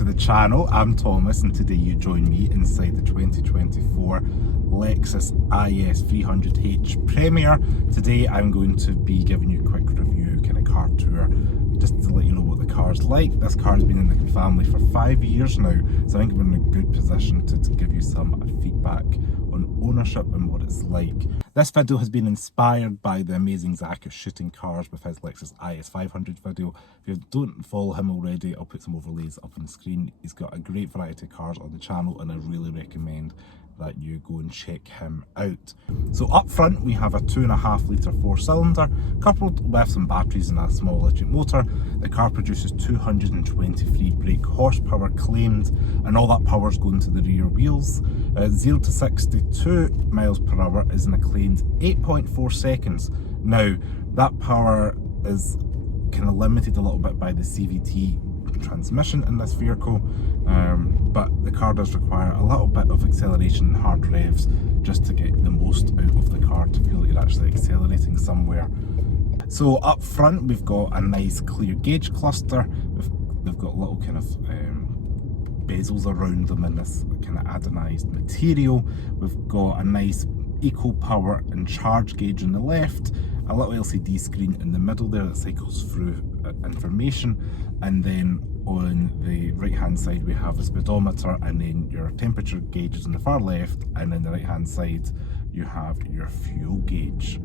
to the channel. I'm Thomas and today you join me inside the 2024 Lexus IS 300h Premier. Today I'm going to be giving you a quick review, kind of car tour, just to let you know what the car's like. This car's been in the family for 5 years now, so I think we're in a good position to give you some feedback on ownership and what it's like. This video has been inspired by the amazing Zach of shooting cars with his Lexus IS 500 video. If you don't follow him already, I'll put some overlays up on the screen. He's got a great variety of cars on the channel and I really recommend that you go and check him out. So up front we have a 2.5 litre 4-cylinder coupled with some batteries and a small electric motor. The car produces 223 brake horsepower claimed, and all that power is going to the rear wheels. 0 to 62 miles per hour is an acclaimed 8.4 seconds. Now that power is kind of limited a little bit by the CVT transmission in this vehicle, but the car does require a little bit of acceleration and hard revs just to get the most out of the car, to feel like you're actually accelerating somewhere. So up front we've got a nice clear gauge cluster. They've got little kind of bezels around them in this kind of anodized material. We've got a nice eco power and charge gauge on the left, a little LCD screen in the middle there that cycles through information, and then on the right hand side we have a speedometer, and then your temperature gauge is on the far left, and then the right hand side you have your fuel gauge.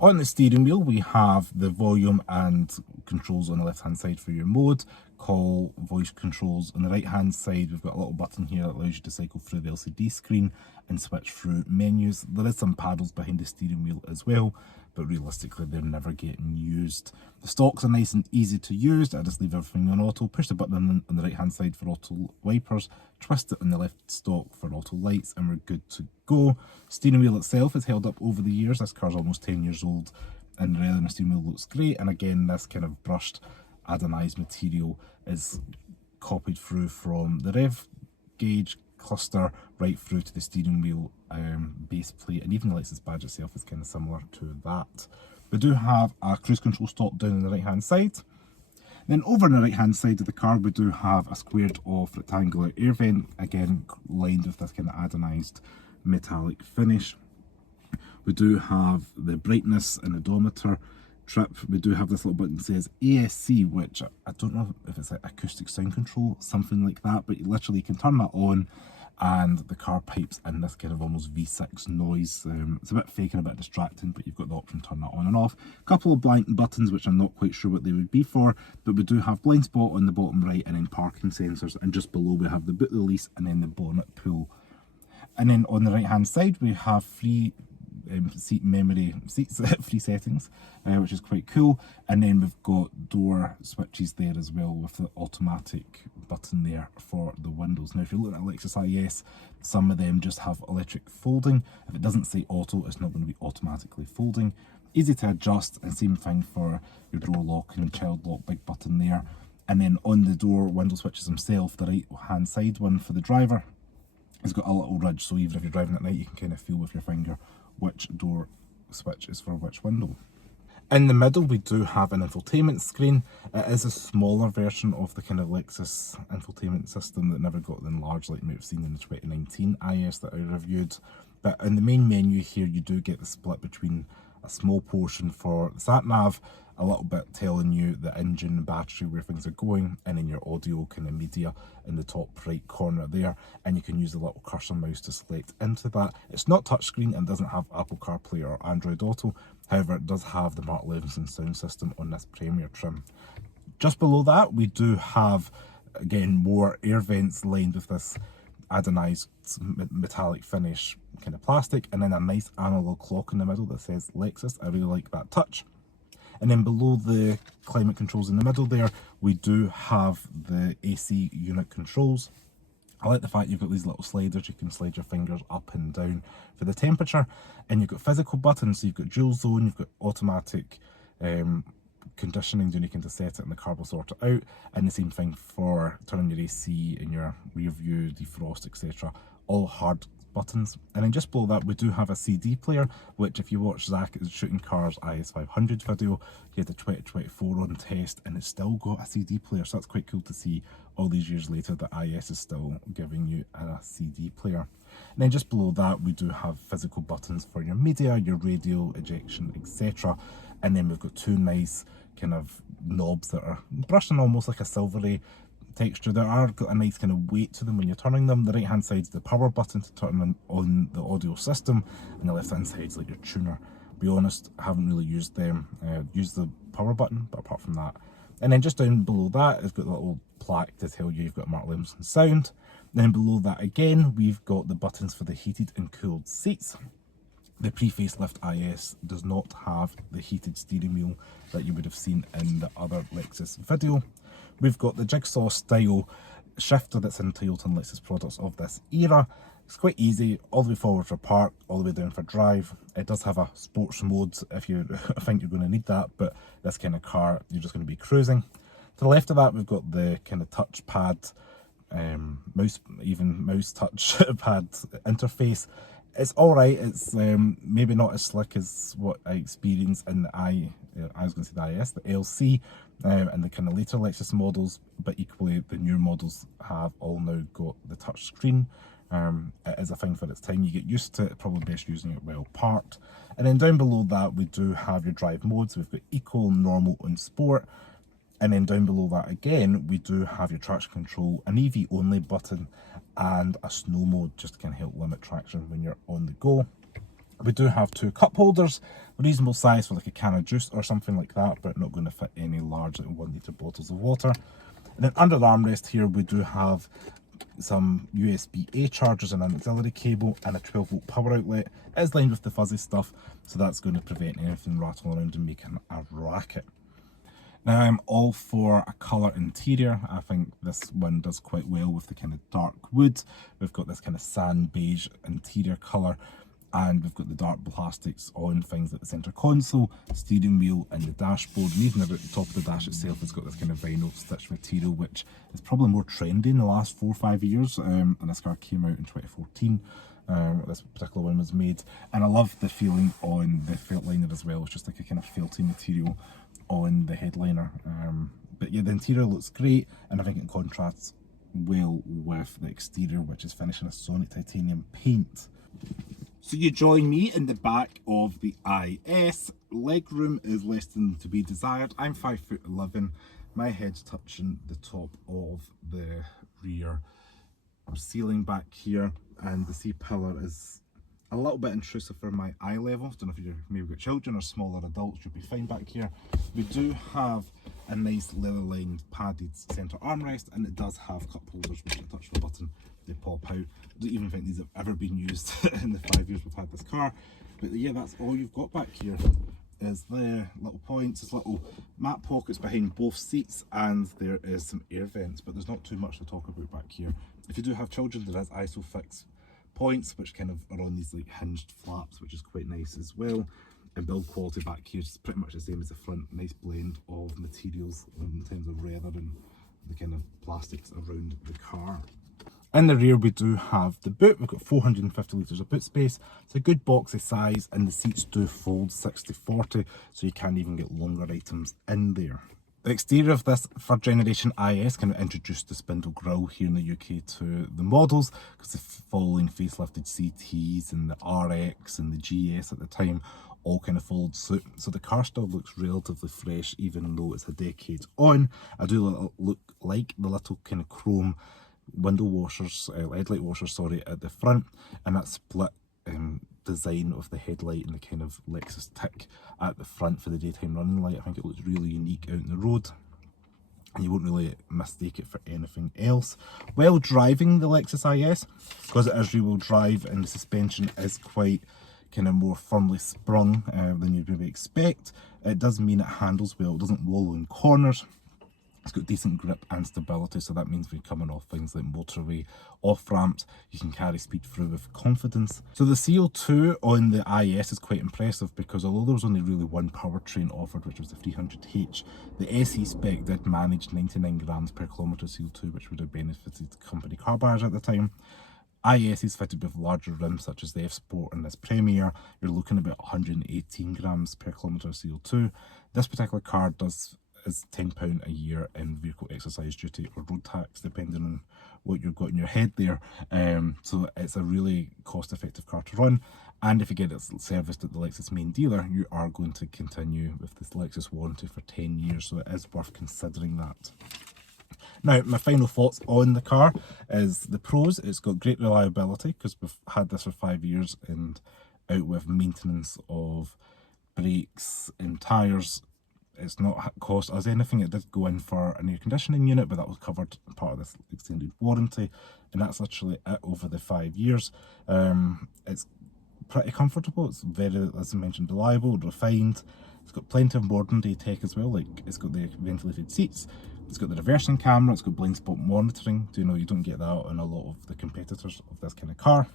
On the steering wheel we have the volume and controls on the left hand side for your mode, call, voice controls. On the right hand side we've got a little button here that allows you to cycle through the LCD screen and switch through menus. There is some paddles behind the steering wheel as well, but realistically they're never getting used. The stalks are nice and easy to use. I just leave everything on auto, push the button on the right hand side for auto wipers, twist it on the left stalk for auto lights, and we're good to go. Steering wheel itself has held up over the years. This car's almost 10 years old and the leather in the steering wheel looks great, and again this kind of brushed anodized material is copied through from the rev gauge cluster right through to the steering wheel base plate, and even the Lexus badge itself is kind of similar to that. We do have a cruise control stop down on the right hand side. Then over on the right hand side of the car we do have a squared off rectangular air vent, again lined with this kind of anodized metallic finish. We do have the brightness and odometer trip. We do have this little button that says ASC, which I don't know if it's like acoustic sound control, something like that, but you literally can turn that on and the car pipes in this kind of almost V6 noise. It's a bit fake and a bit distracting, but you've got the option to turn that on and off. A couple of blank buttons which I'm not quite sure what they would be for, but we do have blind spot on the bottom right, and then parking sensors, and just below we have the boot release and then the bonnet pull. And then on the right hand side we have free seat memory seats free settings, which is quite cool, and then we've got door switches there as well with the automatic button there for the windows. Now if you're looking at Lexus IS, some of them just have electric folding. If it doesn't say auto, it's not going to be automatically folding. Easy to adjust, and same thing for your door lock and child lock, big button there. And then on the door window switches themselves, the right hand side one for the driver has got a little ridge, so even if you're driving at night you can kind of feel with your finger which door switch is for which window. In the middle we do have an infotainment screen. It is a smaller version of the kind of Lexus infotainment system that never got enlarged like you might have seen in the 2019 IS that I reviewed. But in the main menu here you do get the split between a small portion for the sat nav, a little bit telling you the engine, battery, where things are going, and then your audio kind of media in the top right corner there, and you can use the little cursor mouse to select into that. It's not touchscreen and doesn't have Apple CarPlay or Android Auto, however it does have the Mark Levinson sound system on this Premier trim. Just below that we do have again more air vents lined with this anodized metallic finish kind of plastic, and then a nice analog clock in the middle that says Lexus. I really like that touch. And then below the climate controls in the middle there we do have the AC unit controls. I like the fact you've got these little sliders, you can slide your fingers up and down for the temperature, and you've got physical buttons, so you've got dual zone, you've got automatic conditioning, doing you can just set it and the car will sort it out, and the same thing for turning your AC and your rear view, defrost, etc. All hard buttons. And then just below that we do have a CD player, which if you watch Zach is Shooting Cars IS 500 video, he had the 2024 on test and it's still got a CD player, so that's quite cool to see all these years later that IS is still giving you a CD player. And then just below that we do have physical buttons for your media, your radio, ejection, etc. And then we've got two nice kind of knobs that are brushed in almost like a silvery texture. There are got a nice kind of weight to them when you're turning them. The right hand side is the power button to turn on the audio system, and the left hand side is like your tuner. To be honest, I haven't really used them. Used the power button, but apart from that. And then just down below that, it's got a little plaque to tell you you've got Mark Levinson sound. Then below that again, we've got the buttons for the heated and cooled seats. The pre-facelift IS does not have the heated steering wheel that you would have seen in the other Lexus video. We've got the jigsaw style shifter that's in Toyota and Lexus products of this era. It's quite easy, all the way forward for park, all the way down for drive. It does have a sports mode if you think you're going to need that, but this kind of car, you're just going to be cruising. To the left of that, we've got the kind of touchpad, mouse touch pad interface. It's alright, it's maybe not as slick as what I experienced in the I was going to say the IS, the LC, and the kind of later Lexus models, but equally the newer models have all now got the touch screen. It is a thing for its time, you get used to it, probably best using it well parked. And then down below that we do have your drive modes. We've got Eco, Normal and Sport. And then down below that again, we do have your traction control, an EV only button and a snow mode just to kind of help limit traction when you're on the go. We do have two cup holders, reasonable size for like a can of juice or something like that, but not going to fit any large like 1 litre bottles of water. And then under the armrest here, we do have some USB-A chargers and an auxiliary cable and a 12 volt power outlet. It is lined with the fuzzy stuff, so that's going to prevent anything rattling around and making a racket. Now I'm all for a colour interior. I think this one does quite well with the kind of dark wood. We've got this kind of sand beige interior colour, and we've got the dark plastics on things like the centre console, steering wheel and the dashboard, and even at the top of the dash itself it's got this kind of vinyl stitch material, which is probably more trendy in the last 4 or 5 years, and this car came out in 2014. This particular one was made, and I love the feeling on the felt liner as well. It's just like a kind of felty material on the headliner, but yeah, the interior looks great, and I think it contrasts well with the exterior, which is finished in a sonic titanium paint. So you join me in the back of the IS. Legroom is less than to be desired. I'm 5'11", my head's touching the top of the rear ceiling back here, and the C-pillar is a little bit intrusive for my eye level. Don't know if you've maybe got children or smaller adults, you'll be fine back here. We do have a nice leather lined padded centre armrest, and it does have cup holders which you touch the button, they pop out. I don't even think these have ever been used in the 5 years we've had this car. But yeah, that's all you've got back here. Is there little points, there's little mat pockets behind both seats, and there is some air vents, but there's not too much to talk about back here. If you do have children, there is ISOFIX points which kind of are on these like hinged flaps, which is quite nice as well. And build quality back here is pretty much the same as the front. Nice blend of materials in terms of leather and the kind of plastics around the car. In the rear we do have the boot. We've got 450 litres of boot space. It's a good boxy size, and the seats do fold 60-40, so you can even get longer items in there. The exterior of this third generation IS kind of introduced the spindle grille here in the UK to the models, because the following facelifted CTs and the RX and the GS at the time all kind of followed suit. So the car still looks relatively fresh even though it's a decade on. I do look like the little kind of chrome window washers, headlight washers, sorry, at the front, and that split design of the headlight and the kind of Lexus tick at the front for the daytime running light. I think it looks really unique out on the road, and you won't really mistake it for anything else. While driving the Lexus IS, because it is rear-wheel drive and the suspension is quite kind of more firmly sprung than you'd maybe expect, it does mean it handles well. It doesn't wallow in corners. It's got decent grip and stability, so that means when you're coming off things like motorway, off ramps, you can carry speed through with confidence. So the CO2 on the IS is quite impressive, because although there was only really one powertrain offered, which was the 300H, the SE spec did manage 99 grams per kilometre CO2, which would have benefited company car buyers at the time. IS is fitted with larger rims such as the F Sport and this Premier. You're looking at about 118 grams per kilometre CO2. This particular car is £10 a year in vehicle exercise duty or road tax, depending on what you've got in your head there. So it's a really cost-effective car to run. And if you get it serviced at the Lexus main dealer, you are going to continue with this Lexus warranty for 10 years. So it is worth considering that. Now, my final thoughts on the car is the pros. It's got great reliability because we've had this for 5 years, and out with maintenance of brakes and tyres, it's not cost us anything. It did go in for an air conditioning unit, but that was covered part of this extended warranty, and that's literally it over the 5 years. It's pretty comfortable. It's very, as I mentioned, reliable, refined. It's got plenty of modern day tech as well, like it's got the ventilated seats, it's got the reversing camera, it's got blind spot monitoring. You know, you don't get that on a lot of the competitors of this kind of car.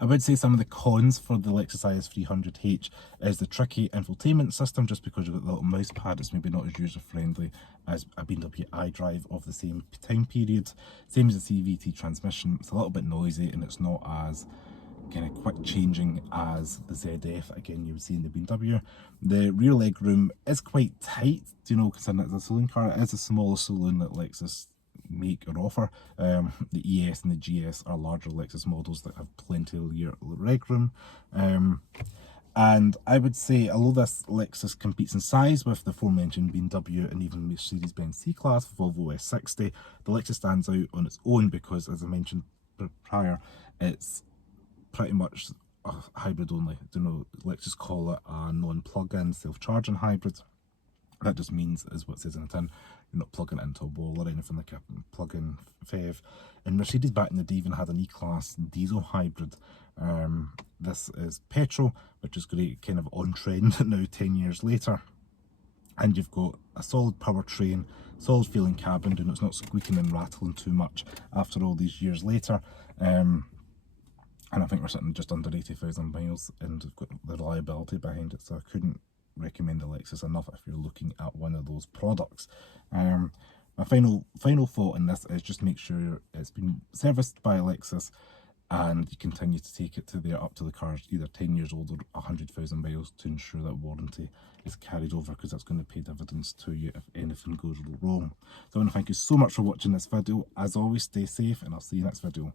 I would say some of the cons for the Lexus IS 300h is the tricky infotainment system, just because you've got the little mouse pad. It's maybe not as user friendly as a BMW iDrive of the same time period. Same as the CVT transmission, it's a little bit noisy and it's not as kind of quick changing as the ZF, again you would see in the BMW. The rear leg room is quite tight, you know, considering it's a saloon car. It is the smallest saloon that Lexus make or offer. The ES and the GS are larger Lexus models that have plenty of leg room. And I would say, although this Lexus competes in size with the aforementioned BMW and even Mercedes-Benz C-Class, Volvo S60, the Lexus stands out on its own because, as I mentioned prior, it's pretty much a hybrid only. You know, let's just call it a non-plug-in self-charging hybrid. That just means, as what it says in the tin, you're not plugging it into a wall or anything like a plug-in PHEV. And Mercedes back in the day even had an E-Class diesel hybrid. This is petrol, which is great, kind of on trend now 10 years later. And you've got a solid powertrain, solid feeling cabin, and it's not squeaking and rattling too much after all these years later. And I think we're sitting just under 80,000 miles, and we've got the reliability behind it, so I couldn't recommend the Lexus enough if you're looking at one of those products. My final thought in this is just make sure it's been serviced by Lexus and you continue to take it to there up to the car's either 10 years old or 100,000 miles to ensure that warranty is carried over, because that's going to pay dividends to you if anything goes wrong. So I want to thank you so much for watching this video. As always, stay safe and I'll see you next video.